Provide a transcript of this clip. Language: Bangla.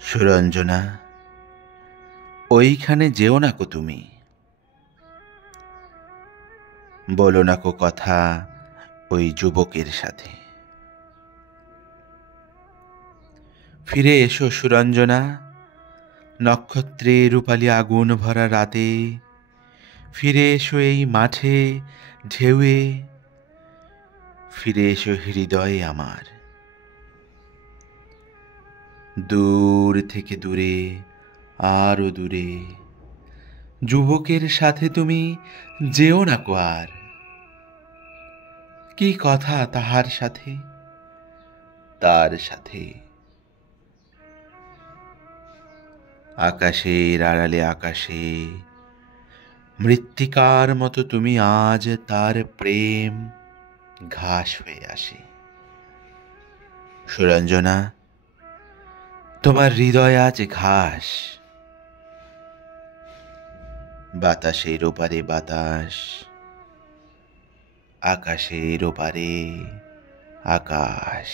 সুরঞ্জনা, ওইখানে যেও না কো তুমি, বলো না কো কথা ওই যুবকের সাথে। ফিরে এসো সুরঞ্জনা, নক্ষত্রে রূপালি আগুন ভরা রাতে। ফিরে এসো এই মাঠে ঢেউয়ে, ফিরে এসো হৃদয়ে আমার। দূর থেকে দূরে, আরো দূরে, যুবকের সাথে তুমি যেও না কো আর। কি কথা তাহার সাথে, তার সাথে। আকাশের আড়ালে আকাশে, মৃত্তিকার মতো তুমি আজ তার প্রেম ঘাস হয়ে আসে। সুরঞ্জনা, তোমার হৃদয় আজ ঘাস। বাতাসের ওপারে বাতাস, আকাশের ওপারে আকাশ।